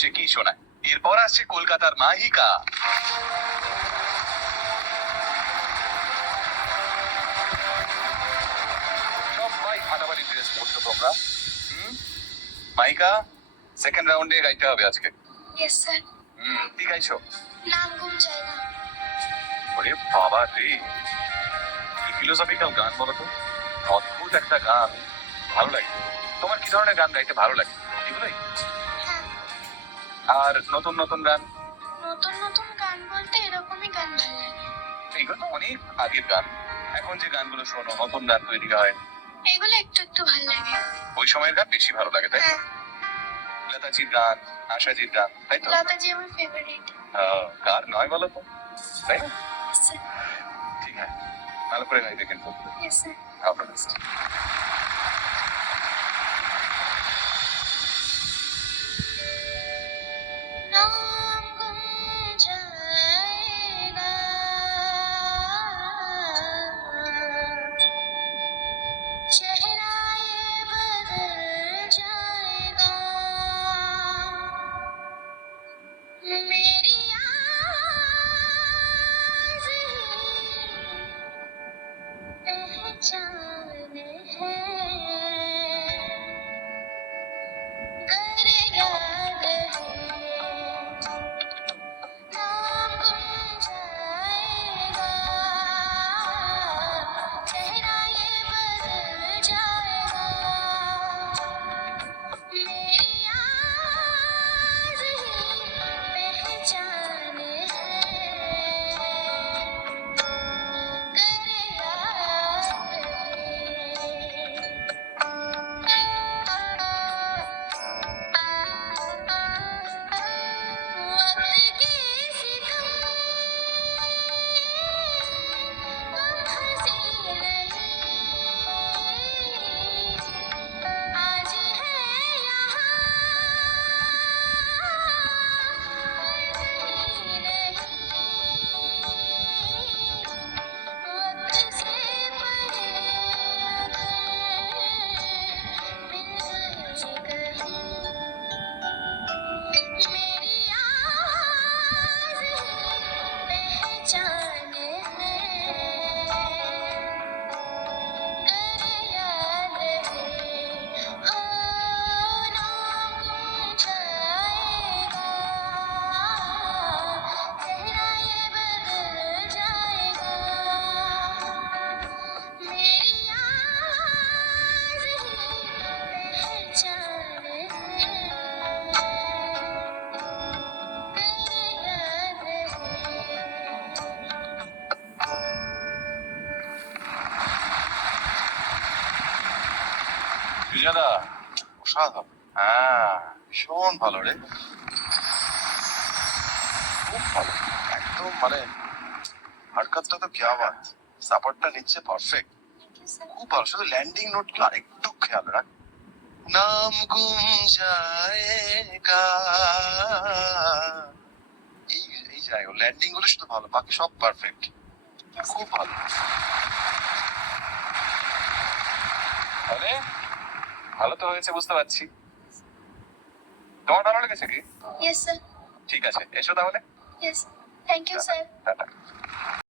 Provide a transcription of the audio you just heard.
সে কি শোনায়। এরপর আসছে কলকাতার মাহিকা। সবাই ফাটাফাটি ড্রেস পরছো তোমরা। মাহিকা, সেকেন্ড রাউন্ডে গাইতে হবে আজকে। Yes sir. কি গাইছো? नाम गुम जाएगा। ওরে বাবা রে, কি ফিলোসফিক্যাল গান বলো তো। অদ্ভুত একটা গান, ভালো লাগে। তোমার কি ধরনের গান গাইতে ভালো লাগে? এগুলোই? হ্যাঁ, আর নতুন নতুন গান? নতুন নতুন গান বলতে এরকমই গান ভালো লাগে। এগুলো তো অনেক আগের গান। এখন যে গানগুলো শোনো, নতুন গান তৈরি হয়, এগুলো একটু একটু ভালো লাগে। ওই সময়ের গান বেশি ভালো লাগে, তাই তো? হ্যাঁ, লতাজির গান, আশাজির গান, তাই তো? লতাজি আমার ফেভারিট। কার নয় বলো তো, তাই না? Yes sir. ঠিক আছে, ভালো করে গাইবে কিন্তু। Yes sir. আপনার বেস্ট। नाम गुम जाएगा, चेहरा ये बदल जाएगा, मेरी आवाज़ ही पहचान है, गर याद है, नाम गुम जाएगा, चेहरा ये बदल जाएगा, मेरी आवाज़ ही पहचान है, गर याद वक्त की सितम गम हंसी नहीं, आज है यहाँ नहीं नहीं, वक्त से परे मिल गए कहीं, मेरी आवाज़ ही पहचान है, गर याद है, ओ नाम गुम जाएगा, चेहरा ये बदल जाएगा, मेरी आवाज़ ही पहचान है, সুজাদা, অসাধারণ। হ্যাঁ, ভীষণ ভালো রে, খুব ভালো। একদম মানে হারকাতটা তো क्या बात, সাপোর্টটা নিচ্ছে পারফেক্ট, খুব ভালো। শুধু ল্যান্ডিং নোটগুলো আর একটু খেয়াল রাখ। নাম গুম জায়েগা, এই এই জায়গা ল্যান্ডিং গুলো শুধু ভালো, বাকি সব পারফেক্ট, খুব ভালো। তাহলে ভালো তো হয়েছে, বুঝতে পারছি। তোমার ভালো লেগেছে কি? Yes sir. ঠিক আছে, এসো তাহলে। Yes, thank you sir. Tata.